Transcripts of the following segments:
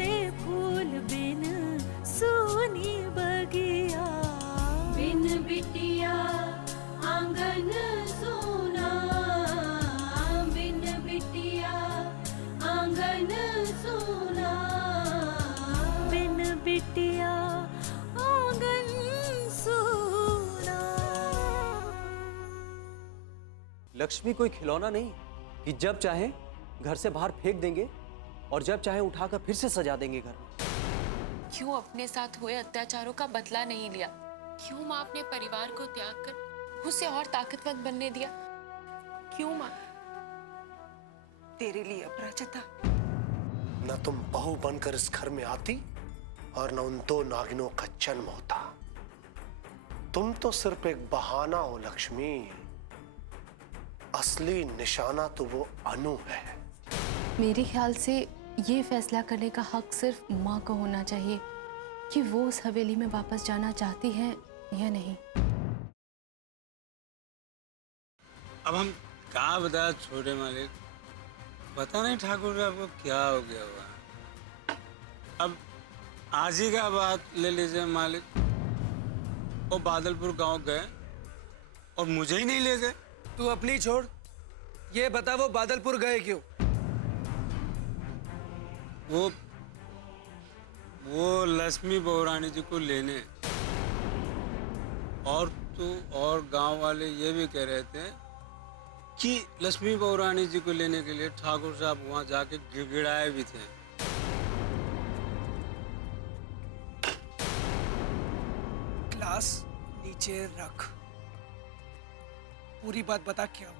से फूल बिन सूनी बगिया, बिन बिटिया आंगन सूना, बिन बिटिया आंगन सूना, बिन बिटिया आंगन सूना। लक्ष्मी कोई खिलौना नहीं कि जब चाहे घर से बाहर फेंक देंगे और जब चाहे उठाकर फिर से सजा देंगे घर। क्यों अपने साथ हुए अत्याचारों का बदला नहीं लिया? क्यों माँ अपने परिवार को त्याग कर उसे और ताकतवर बनने दिया? क्यों माँ? तेरे लिए अपराजिता, न तुम बहू बनकर इस घर में आती और न उन दो नागिनों का जन्म होता। तुम तो सिर्फ एक बहाना हो लक्ष्मी, असली निशाना तो वो अनु है। मेरे ख्याल से ये फैसला करने का हक सिर्फ माँ को होना चाहिए कि वो उस हवेली में वापस जाना चाहती है या नहीं। अब हम क्या बता छोटे मालिक, पता नहीं ठाकुर साहब को क्या हो गया हुआ। अब आज ही का बात ले लीजिए मालिक, वो बादलपुर गांव गए और मुझे ही नहीं ले गए। तू अपनी छोड़, ये बता वो बादलपुर गए क्यों? वो लक्ष्मी बहुरानी जी को लेने, और तो और गांव वाले ये भी कह रहे थे कि लक्ष्मी बहुरानी जी को लेने के लिए ठाकुर साहब वहां जाके गिड़गिड़ाए भी थे। ग्लास नीचे रख, पूरी बात बता क्या हुआ?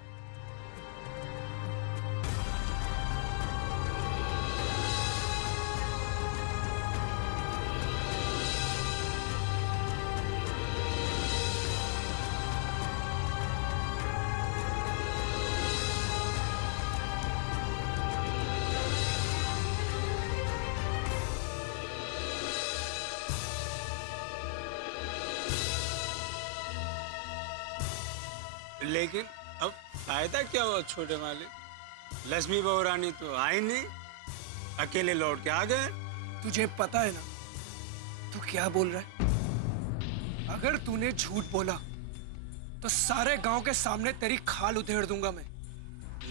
लेकिन अब फायदा क्या हुआ छोटे मालिक? लक्ष्मी बहुरानी तो आई नहीं, अकेले लौट के आ गए। तुझे पता है ना तू क्या बोल रहा है? अगर तूने झूठ बोला तो सारे गांव के सामने तेरी खाल उधेड़ दूंगा मैं।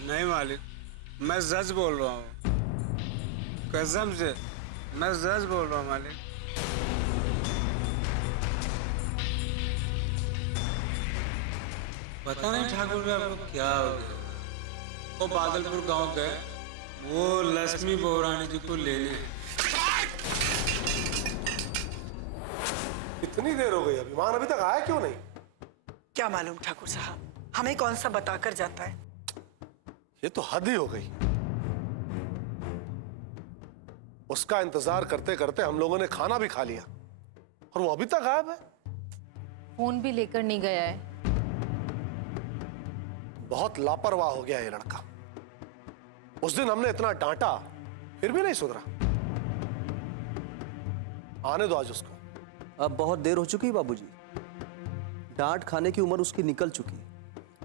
नहीं मालिक, मैं सच बोल रहा हूँ, कसम से मैं सच बोल रहा हूँ मालिक। पता नहीं ठाकुर साहब को क्या हो गया। वो बादलपुर गांव गए वो लक्ष्मी बहुरानी जी को लेने। इतनी देर हो गई, अभिमान अभी तक आया क्यों नहीं? क्या मालूम ठाकुर साहब, हमें कौन सा बताकर जाता है। ये तो हद ही हो गई। उसका इंतजार करते करते हम लोगों ने खाना भी खा लिया और वो अभी तक गायब है। फोन भी लेकर नहीं गया है। बहुत लापरवाह हो गया ये लड़का। उस दिन हमने इतना डांटा फिर भी नहीं सुधरा। आने दो आज उसको। अब बहुत देर हो चुकी है बाबूजी, डांट खाने की उम्र उसकी निकल चुकी है।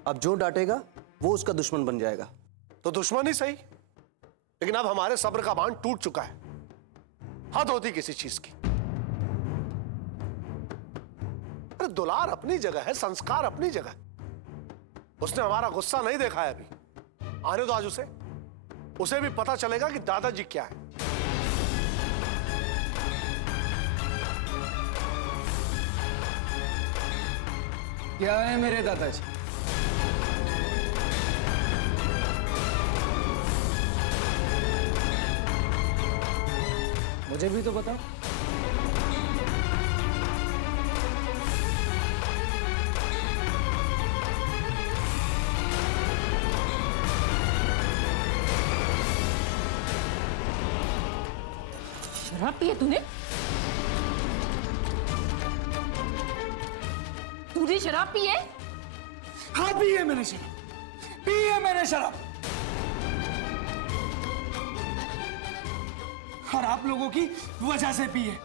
अब जो डांटेगा वो उसका दुश्मन बन जाएगा। तो दुश्मन ही सही, लेकिन अब हमारे सब्र का बांध टूट चुका है। हद होती किसी चीज की। अरे दुलार अपनी जगह है, संस्कार अपनी जगह। उसने हमारा गुस्सा नहीं देखा है अभी। आने दो आज उसे भी पता चलेगा कि दादाजी क्या है। क्या है मेरे दादाजी? मुझे भी तो बताओ। शराब पी है तूने? तूने शराब पी है? हाँ पी है मैंने शराब, पी है मैंने शराब। और आप लोगों की वजह से पी है।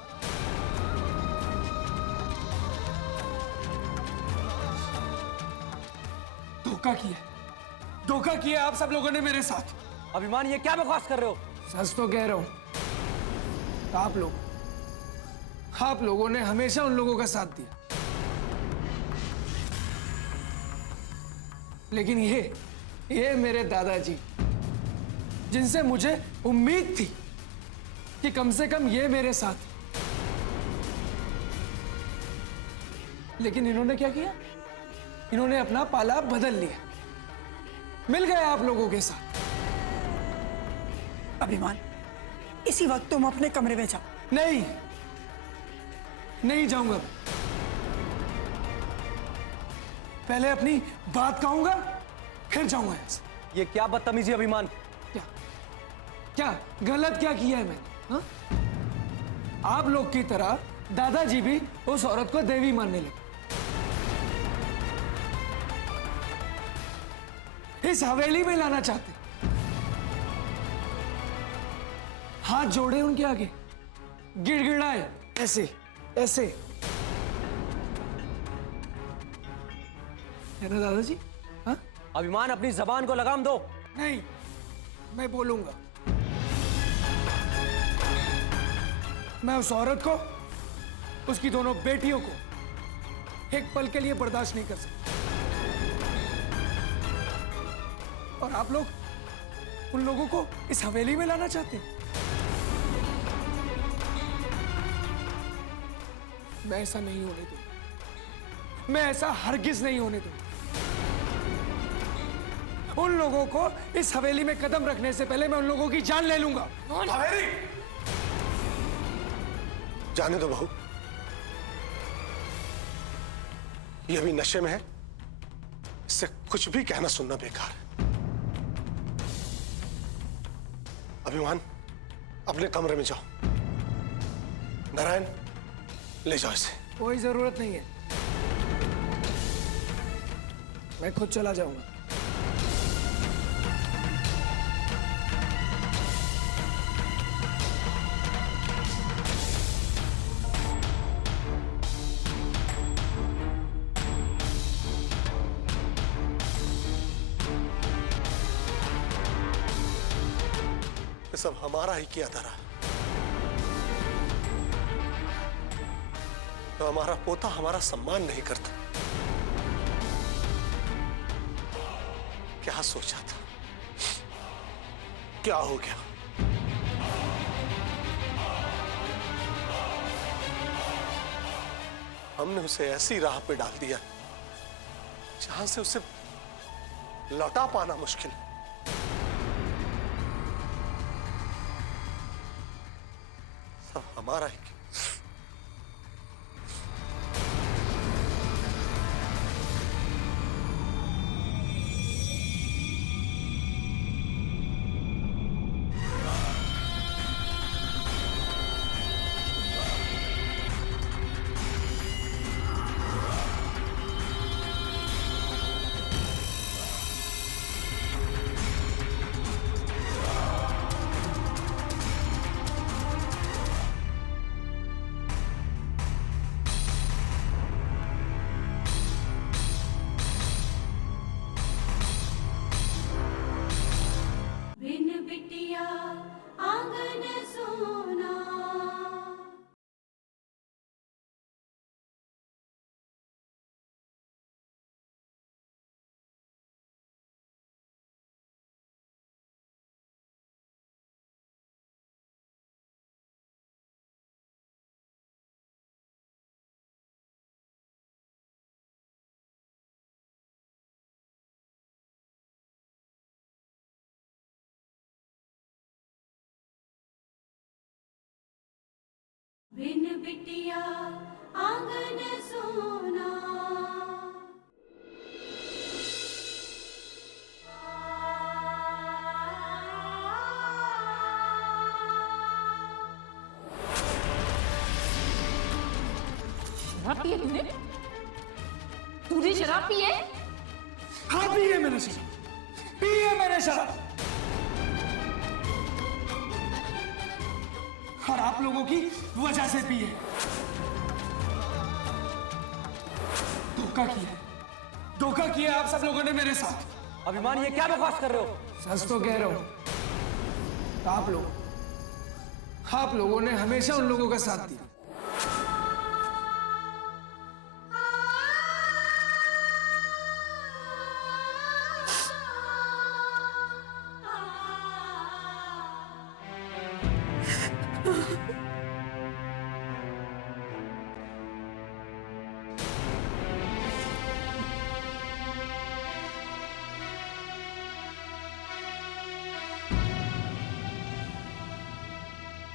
धोखा किया आप सब लोगों ने मेरे साथ। अभिमान, ये क्या बकवास कर रहे हो? सच तो कह रहा हूं। आप लोगों ने हमेशा उन लोगों का साथ दिया, लेकिन ये मेरे दादाजी, जिनसे मुझे उम्मीद थी कि कम से कम ये मेरे साथ, लेकिन इन्होंने क्या किया? इन्होंने अपना पाला बदल लिया, मिल गए आप लोगों के साथ। अभिमान, इसी वक्त तुम अपने कमरे में जाओ। नहीं जाऊंगा। पहले अपनी बात कहूंगा, फिर जाऊंगा ऐसे। ये क्या बदतमीजी अभिमान? क्या गलत क्या किया है मैंने? हाँ? आप लोग की तरह दादाजी भी उस औरत को देवी मानने लगे। इस हवेली में लाना चाहते, हाथ जोड़े उनके आगे, गिड़गिड़ाए ऐसे ऐसे, है ना दादाजी? हाँ? अभिमान, अपनी जबान को लगाम दो। नहीं, मैं बोलूंगा। मैं उस औरत को, उसकी दोनों बेटियों को एक पल के लिए बर्दाश्त नहीं कर सकता। और आप लोग उन लोगों को इस हवेली में लाना चाहते हैं। मैं ऐसा नहीं होने दूंगा। मैं ऐसा हरगिज नहीं होने दूंगा। उन लोगों को इस हवेली में कदम रखने से पहले मैं उन लोगों की जान ले लूंगा। कावेरी, जाने दो बहू, ये अभी नशे में है, इससे कुछ भी कहना सुनना बेकार है। अभिमान, अपने कमरे में जाओ। नारायण, ले जाओ इसे। कोई जरूरत नहीं है, मैं खुद चला जाऊंगा। ये सब हमारा ही किया था। तो हमारा पोता हमारा सम्मान नहीं करता। क्या सोचा था? क्या हो गया? हमने उसे ऐसी राह पे डाल दिया जहां से उसे लौटा पाना मुश्किल। सब हमारा ही। बिटिया आंगन सोना। बिन बिटिया आंगन सोना। शराब पी है तूने? तूने शराब पी है? हाँ, पी है मैंने शराब, पी है मैंने शराब। और आप लोगों की वजह से पी है। धोखा किया आप सब लोगों ने मेरे साथ। अभिमान, ये क्या बकवास कर रहे हो? सच तो कह रहा हूं। आप लोगों ने हमेशा उन लोगों का साथ दिया।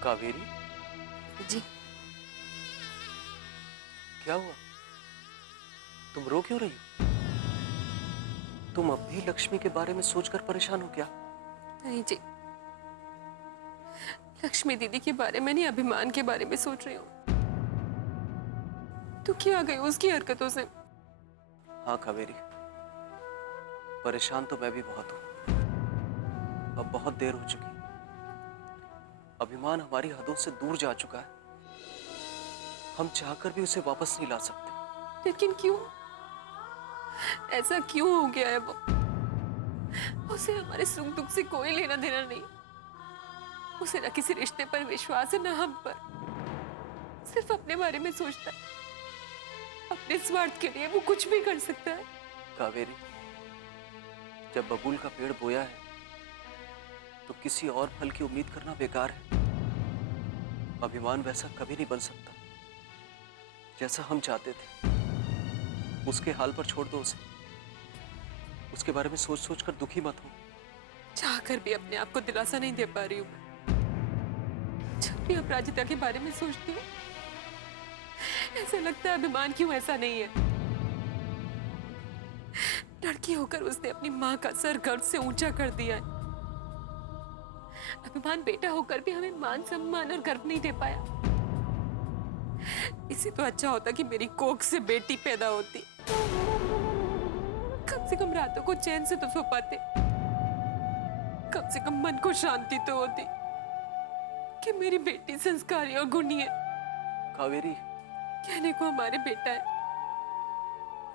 कावेरी, जी क्या हुआ? तुम रो क्यों रही हो? तुम अब भी लक्ष्मी के बारे में सोचकर परेशान हो क्या? नहीं जी, लक्ष्मी दीदी के बारे में नहीं, अभिमान के बारे में सोच रही हूँ। तो क्या गई उसकी हरकतों से? हाँ कावेरी, परेशान तो मैं भी बहुत हूं। अब बहुत देर हो चुकी। अभिमान हमारी हदों से दूर जा चुका है। हम चाहकर भी उसे वापस नहीं ला सकते। लेकिन क्यों? ऐसा क्यों हो गया है वो? उसे हमारे सुख दुख से कोई लेना देना नहीं। उसे न किसी रिश्ते पर विश्वास है, न हम पर। सिर्फ अपने बारे में सोचता है। अपने स्वार्थ के लिए वो कुछ भी कर सकता है। कावेरी, जब बबूल का पेड़ बोया है तो किसी और फल की उम्मीद करना बेकार है। अभिमान वैसा कभी नहीं बन सकता जैसा हम चाहते थे। उसके हाल पर छोड़ दो उसे। उसके बारे में सोच सोच कर दुखी मत हो। चाहकर भी अपने आप को दिलासा नहीं दे पा रही हूँ। जब भी अपराजिता के बारे में सोचती हूँ, ऐसा लगता है अभिमान क्यों ऐसा नहीं है। लड़की होकर उसने अपनी माँ का सर गर्व से ऊंचा कर दिया है। अभिमान बेटा होकर भी हमें मान सम्मान और गर्व नहीं दे पाया। इससे तो अच्छा होता कि मेरी कोख से बेटी पैदा होती। कम से कम रातों को चैन से तो सो पाते। कम से कम मन को शांति तो होती कि मेरी बेटी संस्कारी और गुणी है। कावेरी, कहने को हमारे बेटा है,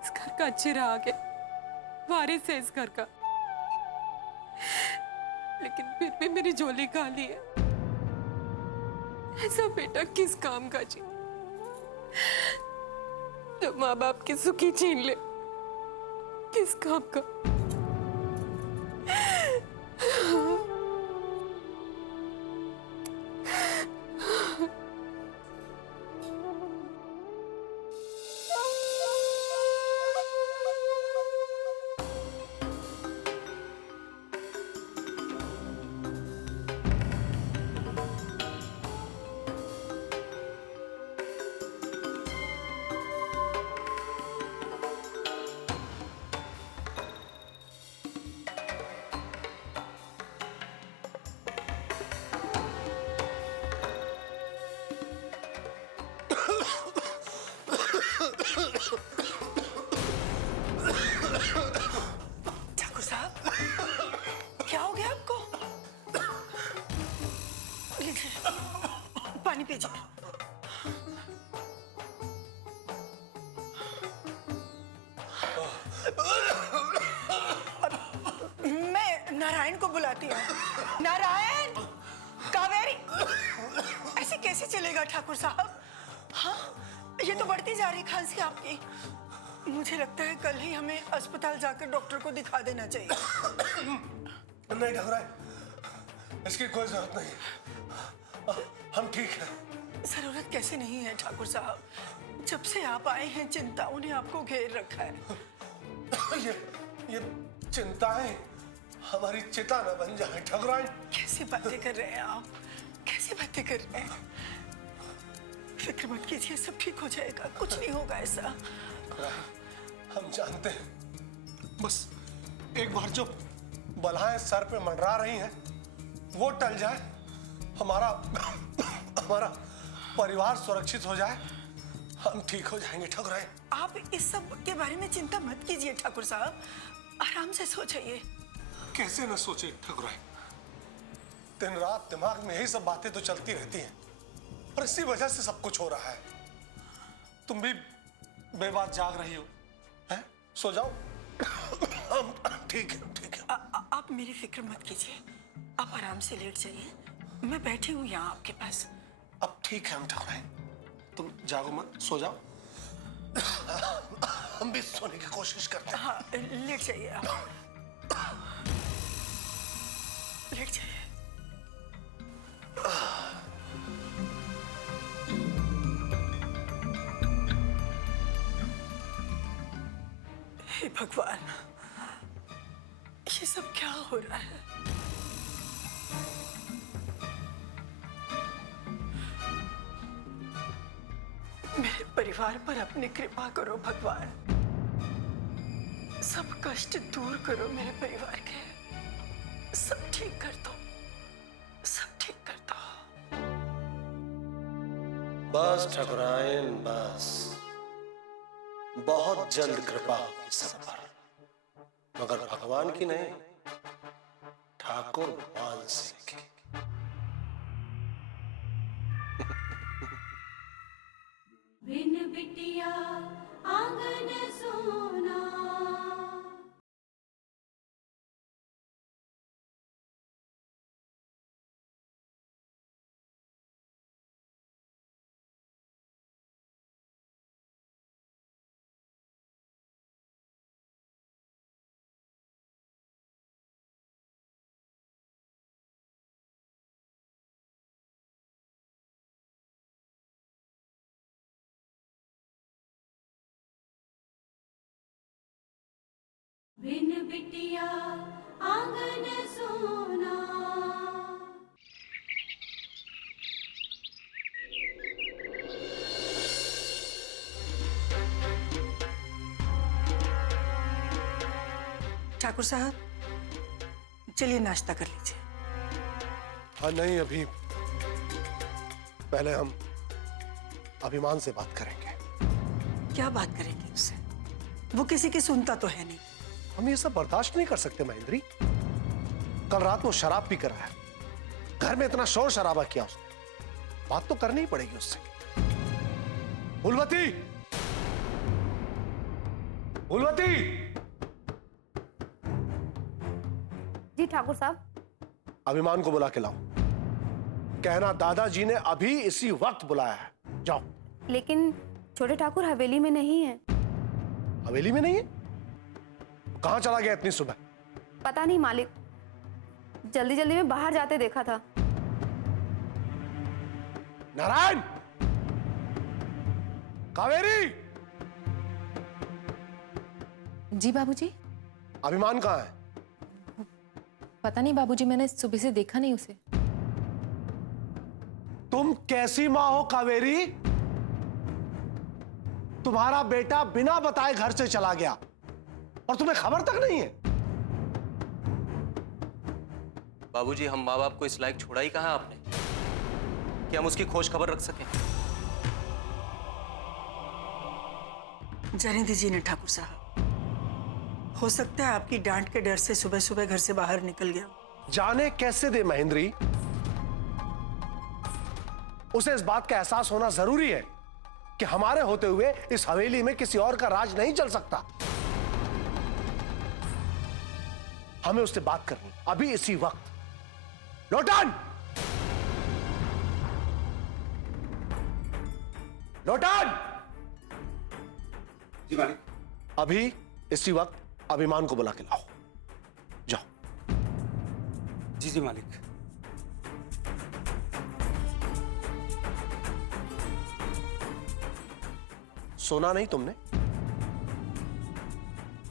इस घर का अच्छे राग है, वारिस है इस घर का। लेकिन फिर भी मेरी झोली खाली है। ऐसा बेटा किस काम का जी, जो माँ बाप की सुखी छीन ले? किस काम का? ठाकुर साहब, क्या हो गया आपको? पानी पीजिए। मैं नारायण को बुलाती हूँ। नारायण, कावेरी, ऐसे कैसे चलेगा ठाकुर साहब? हाँ, ये तो बढ़ती जा रही खांसी आपकी। मुझे लगता है कल ही हमें अस्पताल जाकर डॉक्टर को दिखा देना चाहिए। नहीं ठाकुराइन, इसकी कोई जरूरत नहीं। हम ठीक हैं। जरूरत कैसे नहीं है ठाकुर साहब? जब से आप आए हैं चिंताओं ने आपको घेर रखा है। ये चिंताएं हमारी चिता न बन जाए ठाकुराइन। कैसी बातें कर रहे हैं आप? कैसी बातें कर रहे हैं? फिक्र मत कीजिए, सब ठीक हो जाएगा। कुछ नहीं होगा ऐसा। हम जानते हैं, बस एक बार जो बलाएं सर पे मंडरा रही हैं वो टल जाए, हमारा परिवार सुरक्षित हो जाए, हम ठीक हो जाएंगे ठाकुराइन। आप इस सब के बारे में चिंता मत कीजिए ठाकुर साहब, आराम से सोचिए। कैसे न सोचे ठाकुराइन, दिन रात दिमाग में यही सब बातें तो चलती रहती हैं और इसी वजह से सब कुछ हो रहा है। तुम भी बेबात जाग रही हो, हैं? सो जाओ। ठीक है, ठीक है। आप मेरी फिक्र मत कीजिए, आप आराम से लेट जाइए। मैं बैठी हूँ यहाँ आपके पास। अब ठीक है हम ठाकुराइन, तुम जागो मत, सो जाओ। हम भी सोने की कोशिश करते हैं। हाँ, लेट जाइए आप। लेट जाइए। हे भगवान, ये सब क्या हो रहा है? मेरे परिवार पर अपनी कृपा करो भगवान। सब कष्ट दूर करो मेरे परिवार के। सब ठीक कर दो, सब ठीक कर दो। बस ठाकुराइन बस, बहुत जल्द कृपा होगी सब पर, मगर भगवान की नहीं, ठाकुर मान सिंह की। बिन बिटिया आंगन सोना। बिन बिटिया आंगन सोना। ठाकुर साहब, चलिए नाश्ता कर लीजिए। हाँ नहीं, अभी पहले हम अभिमान से बात करेंगे। क्या बात करेंगे उससे? वो किसी की सुनता तो है नहीं। हम ये सब बर्दाश्त नहीं कर सकते महेंद्री। कल रात वो शराब पी कर आया, घर में इतना शोर शराबा किया उसने, बात तो करनी ही पड़ेगी उससे। फूलवती, फूलवती! जी ठाकुर साहब। अभिमान को बुला के लाओ। कहना दादाजी ने अभी इसी वक्त बुलाया है, जाओ। लेकिन छोटे ठाकुर हवेली में नहीं है। हवेली में नहीं है? कहां चला गया इतनी सुबह? पता नहीं मालिक, जल्दी जल्दी में बाहर जाते देखा था। नारायण, कावेरी! जी बाबूजी। अभिमान कहाँ है? पता नहीं बाबूजी, मैंने सुबह से देखा नहीं उसे। तुम कैसी माँ हो कावेरी? तुम्हारा बेटा बिना बताए घर से चला गया और तुम्हें खबर तक नहीं है। बाबूजी, हम माँ बाप को इस लायक छोड़ा ही कहाँ आपने कि हम उसकी खोज खबर रख सकें। जाने दीजिए ना ठाकुर साहब, हो सकता है आपकी डांट के डर से सुबह सुबह घर से बाहर निकल गया। जाने कैसे दे महेंद्री, उसे इस बात का एहसास होना जरूरी है कि हमारे होते हुए इस हवेली में किसी और का राज नहीं चल सकता। हमें उससे बात करनी अभी इसी वक्त। लोटन, लोटन! जी मालिक। अभी इसी वक्त अभिमान को बुला के लाओ, जाओ। जी जी मालिक। सोना नहीं तुमने?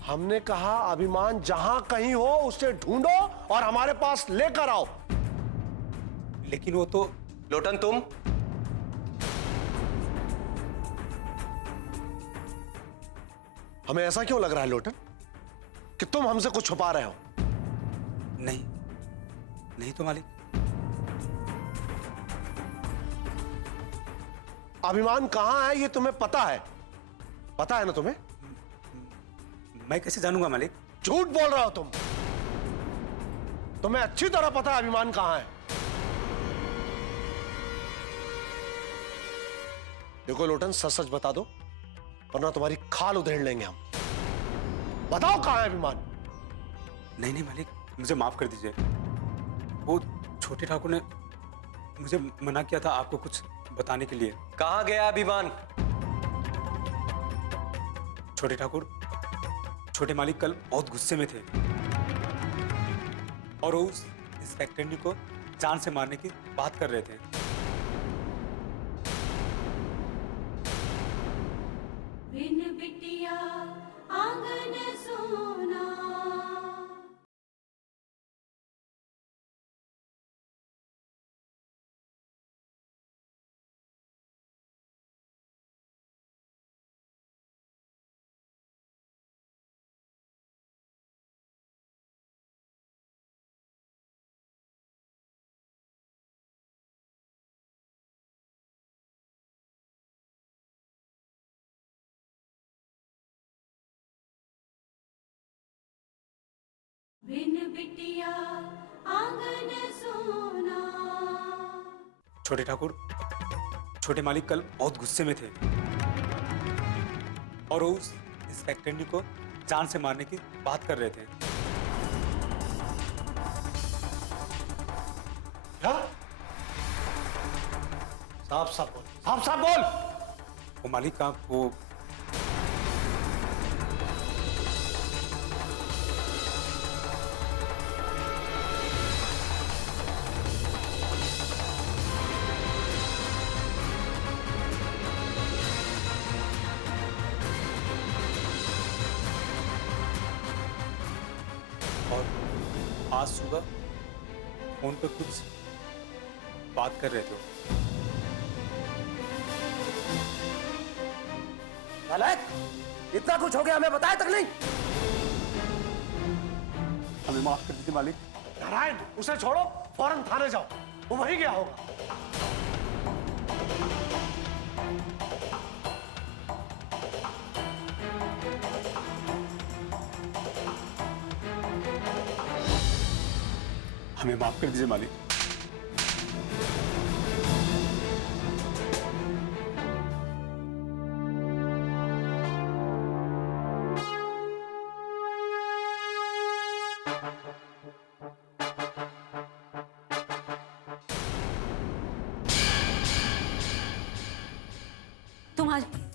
हमने कहा अभिमान जहां कहीं हो उसे ढूंढो और हमारे पास लेकर आओ। लेकिन वो तो लोटन, तुम हमें ऐसा क्यों लग रहा है लोटन कि तुम हमसे कुछ छुपा रहे हो? नहीं, नहीं तो मालिक। अभिमान कहां है ये तुम्हें पता है? पता है ना तुम्हें? मैं कैसे जानूंगा मालिक? झूठ बोल रहे हो तुम। तुम्हें अच्छी तरह पता है अभिमान कहां है। देखो लोटन, सच सच बता दो वरना तुम्हारी खाल उधेड़ लेंगे हम। बताओ कहां है अभिमान? नहीं नहीं मालिक, मुझे माफ कर दीजिए। वो छोटे ठाकुर ने मुझे मना किया था आपको कुछ बताने के लिए। कहाँ गया अभिमान? छोटे ठाकुर, छोटे मालिक कल बहुत गुस्से में थे और वो उस इंस्पेक्टर को जान से मारने की बात कर रहे थे। बिन बिटिया आंगन सोना। बिन बिटिया आंगन सोना। छोटे ठाकुर, छोटे मालिक कल बहुत गुस्से में थे और वो उस इंस्पेक्टर को जान से मारने की बात कर रहे थे। क्या? साफ साफ बोल, साफ साफ बोल। वो मालिक आप वो और आज सुबह फोन पर कुछ बात कर रहे थे। नालायक, इतना कुछ हो गया हमें बताया तक नहीं। हमें माफ कर दीजिए मालिक। नारायण, उसे छोड़ो, फौरन थाने जाओ, वो वहीं गया होगा। हमें माफ कर दीजिए मालिक।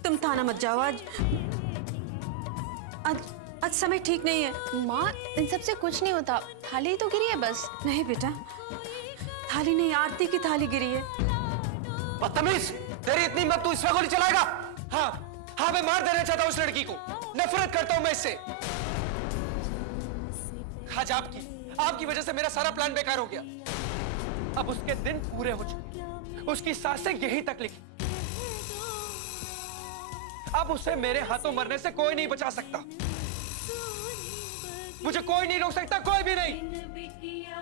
तुम थाना मत जाओ आज समय ठीक नहीं है। माँ, इन सबसे कुछ नहीं होता, थाली तो गिरी है बस। नहीं बेटा, थाली नहीं, आरती की थाली गिरी है। बदतमीज, तेरी इतनी हिम्मत, तू इस पे गोली चलाएगा? हाँ, मैं मार देना चाहता हूँ उस लड़की को। नफरत करता हूँ मैं इससे। आज आपकी वजह से मेरा सारा प्लान बेकार हो गया। अब उसके दिन पूरे हो चुके, उसकी सांसें यहीं तक लिखी। अब उसे मेरे हाथों मरने से कोई नहीं बचा सकता। मुझे कोई नहीं रोक सकता, कोई भी नहीं। बिन बिटिया